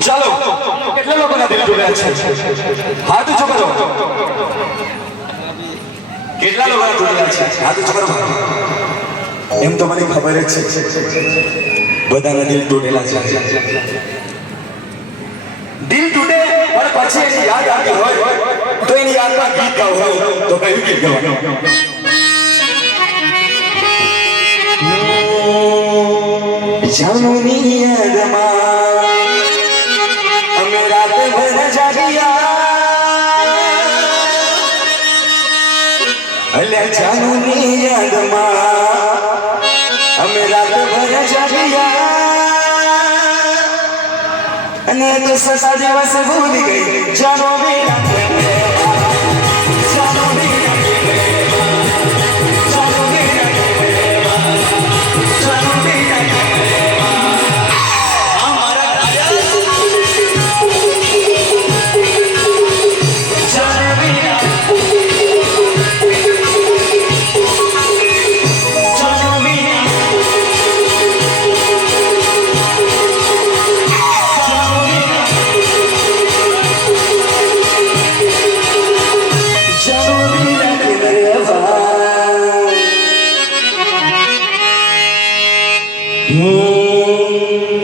ચાલો કેટલા લોકોના દિલ તૂટ્યા છે હાથ ઊંચો કરો કેટલા લોકોના તૂટ્યા છે હાથ ઊંચો કરો એમ તો મને ખબર જ છે બધાના દિલ તૂટેલા છે દિલ તૂટે પણ પછી એની યાદ આવતી હોય તો એની યાદમાં ગીત ગાવું હોય તો કયું ગીત ગાવાનું જાનુની યાદમાં અમે રાત ભર જાગ્યા અલ્યા જાનુની યાદમાં અમે રાત ભર જાગ્યા અને તો સસા દિવસ ભૂલી ગઈ જાનો મેરા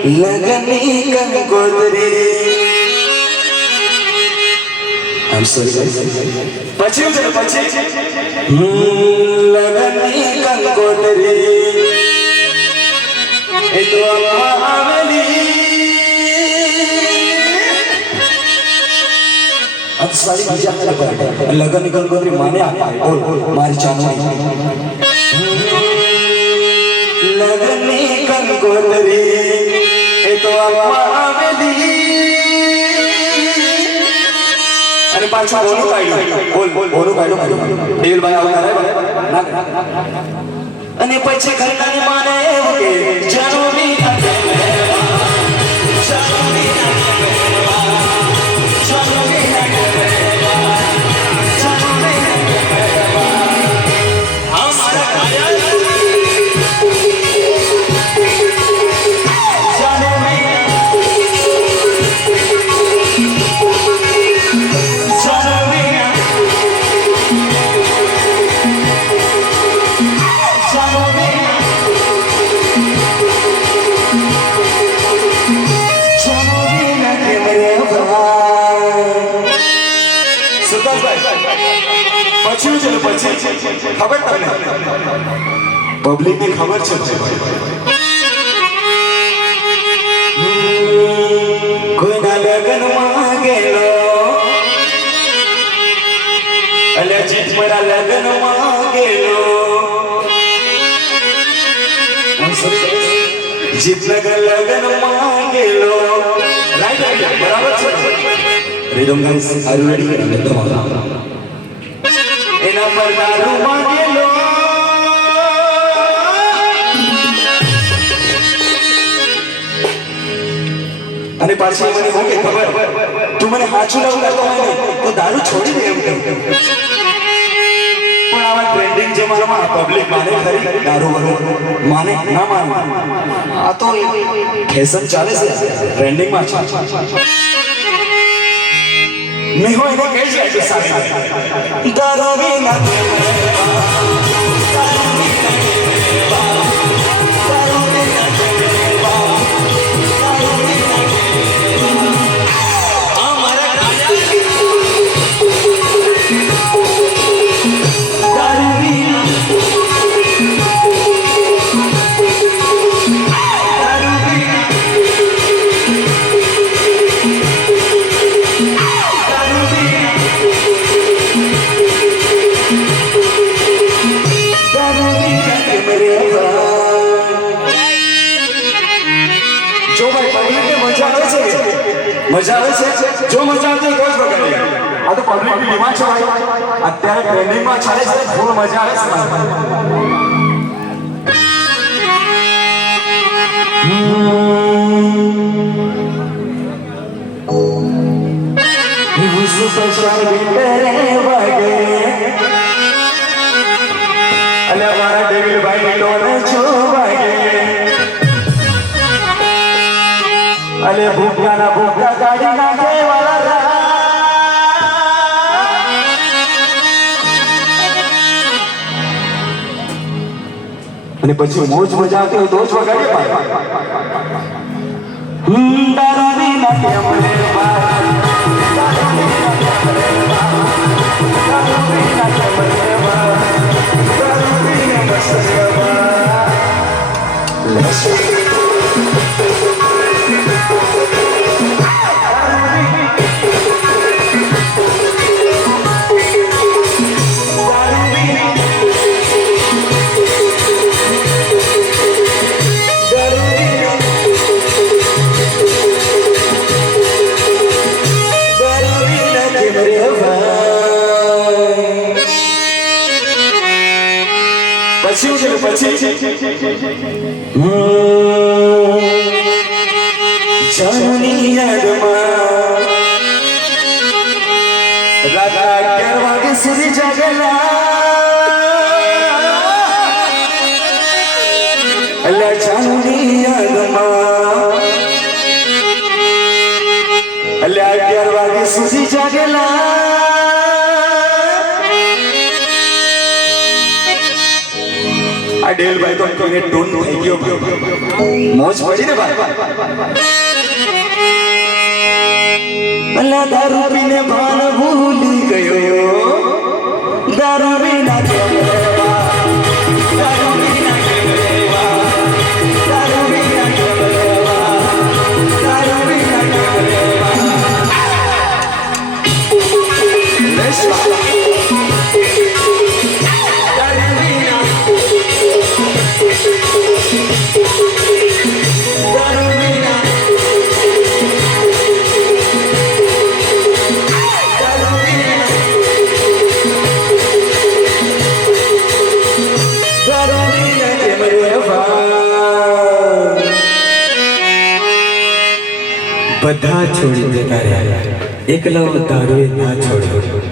लगनी गंगोत्री I'm sorry પછી लगनी गंगोत्री એ તો આવેલી अब सारी બીજા लगनी गंगोत्री माने बोल મારી ચાંદની लगनी गंगोत्री એ તો આવેલી અને પાછું બોલું કાઢ્યું બોલું કાઢ્યું દેવલભાઈ આવતા રહે ના અને પછી ઘરનાની માને એવું કે જાનો ની खबर તમને પબ્લિક ની ખબર છે કોઈના લગન માં ગેલો અલે જીત મારા લગન માં ગેલો જીતનગર લગન માં ગેલો રાઈટ બરાબર છે રીડમ ગાઈસ આર યુ રેડી એના પર દારૂ માંગેલો અને પાછી મને હું કે ખબર તું મને હાચું લાવ કરતો હોય ને તો દારૂ છોડી દે એમ કે પણ આવા ટ્રેન્ડિંગ જમાનામાં પબ્લિક માને ખરી દારૂ વરો માને ના માને આ તો ફેશન ચાલે છે ટ્રેન્ડિંગ માં છે मैं हो इन्हें कह जाए तो सारे दारोगे ना मजा આવે છે જો મજા આવતી તો જ વગાડી આ તો પબ્લિક ની ડિમાન્ડ છે ભાઈ અત્યારે ટ્રેન્ડિંગ માં ચાલે છે ફૂલ મજા આવે છે હું સુપરસ્ટાર વિંટરે વાગે અને મારા ડેવિલ ભાઈ ટોને છો વાગે અલે ભૂખા કાઢી નાખે વાળા અને પછી મોજ મજા આવતી હોય તો જ વગાડે દારૂ વિના કેમ રહેવા દારૂ વિના કેમ રહેવા દારૂ વિના કેમ રહેવા દારૂ વિના બસ રહેવા જાનની યાદમાં રાત 11 વાગે સુધી જાગેલા અલ્લા જાનની યાદમાં અલ્લા 11 વાગે સુધી જાગેલા डेल भाई तो इनके टोन થઈ ગયો મોજ પડી ને ભાઈ અલ્લા દારૂ પીને ભાન ભૂલી ગયો દારૂ વિના કેમ રહેવા દારૂ વિના કેમ રહેવા દારૂ વિના કેમ રહેવા દારૂ વિના કેમ રહેવા બધા છોડી દેતા રહ્યા એકલો દારૂએ ના છોડ્યો